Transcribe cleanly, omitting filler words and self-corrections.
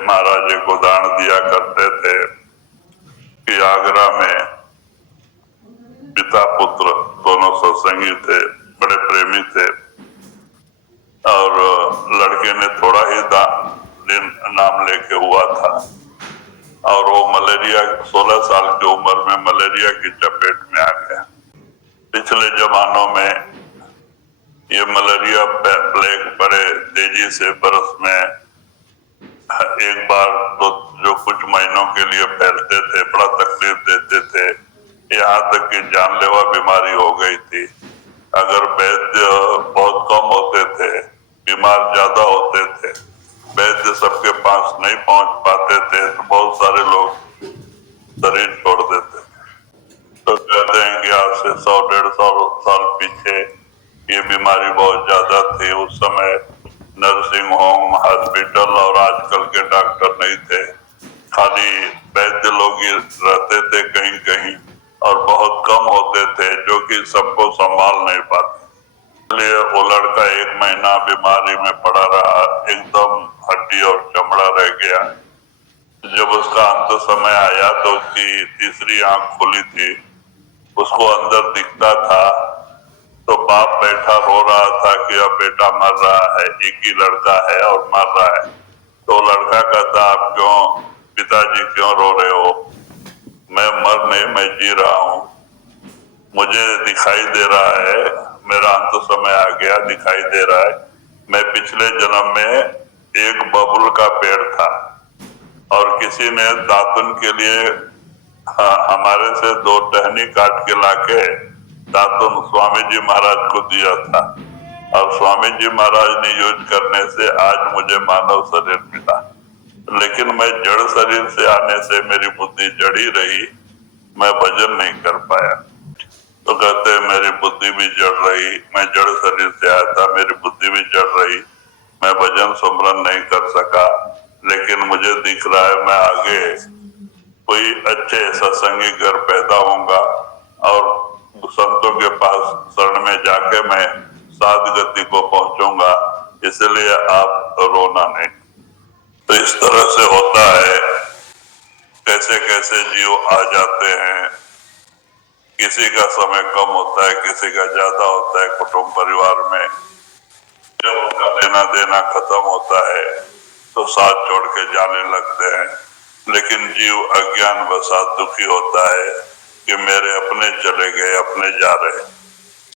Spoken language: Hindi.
महाराज एक उदाहरण दिया करते थे कि आगरा में पिता पुत्र दोनों सत्संगी थे, बड़े प्रेमी थे, और लड़के ने थोड़ा ही दिन नाम लेके हुआ था और वो मलेरिया 16 साल की उम्र में मलेरिया की चपेट में आ गया। पिछले जमानों में ये मलेरिया प्लेग बड़े तेजी से बरस में एक बार जो कुछ महीनों के लिए फैलते थे, बड़ा तकलीफ देते थे, यहाँ तक कि जानलेवा बीमारी हो गई थी। अगर वैद्य बहुत कम होते थे, बीमार ज्यादा होते थे, वैद्य सबके पास नहीं पहुंच पाते थे, तो बहुत सारे लोग शरीर छोड़ देते थे। तो कहते हैं कि आज से 100-150 साल पीछे ये बीमारी बहुत ज्यादा थी। उस समय नर्सिंग होम, हॉस्पिटल और आजकल के डॉक्टर नहीं थे, खाली वैद्य लोग ही रहते थे कहीं कहीं, और बहुत कम होते थे जो कि सबको संभाल नहीं पाते। इसलिए वो लड़का 1 महीना बीमारी में पड़ा रहा, एकदम हड्डी और चमड़ा रह गया। जब उसका अंत समय आया तो उसकी तीसरी आंख खुली थी, उसको अंदर दिखता था। तो बाप बैठा रो रहा था कि अब बेटा मर रहा है, एक ही लड़का है और मर रहा है। तो लड़का कहता, आप क्यों पिताजी क्यों रो रहे हो? मैं मर नहीं, मैं जी रहा हूँ, मुझे दिखाई दे रहा है, मेरा अंत समय आ गया, दिखाई दे रहा है। मैं पिछले जन्म में एक बबुल का पेड़ था और किसी ने दातुन के लिए हमारे से 2 टहनी काट के लाके दातुन स्वामी जी महाराज को दिया था, और स्वामी जी महाराज ने यूज करने से आज मुझे मानव शरीर मिला। लेकिन मैं जड़ शरीर से आने से मेरी बुद्धि जड़ी रही, मैं भजन नहीं कर पाया। तो कहते हैं मेरी बुद्धि भी जड़ रही, मैं जड़ शरीर से आया था, मेरी बुद्धि भी जड़ रही, मैं भजन सुमरन नहीं कर सका। लेकिन मुझे दिख रहा है मैं आगे कोई अच्छे सत्संगी घर पैदा होऊंगा और संतों के पास शरण में जाके मैं साध गति को पहुंचूंगा, इसलिए आप रोना नहीं। तो इस तरह से होता है, कैसे कैसे जीव आ जाते हैं। किसी का समय कम होता है, किसी का ज्यादा होता है कुटुंब परिवार में। जब उनका लेना देना खत्म होता है तो साथ छोड़ के जाने लगते हैं। लेकिन जीव अज्ञान वसात दुखी होता है कि मेरे अपने चले गए, अपने जा रहे।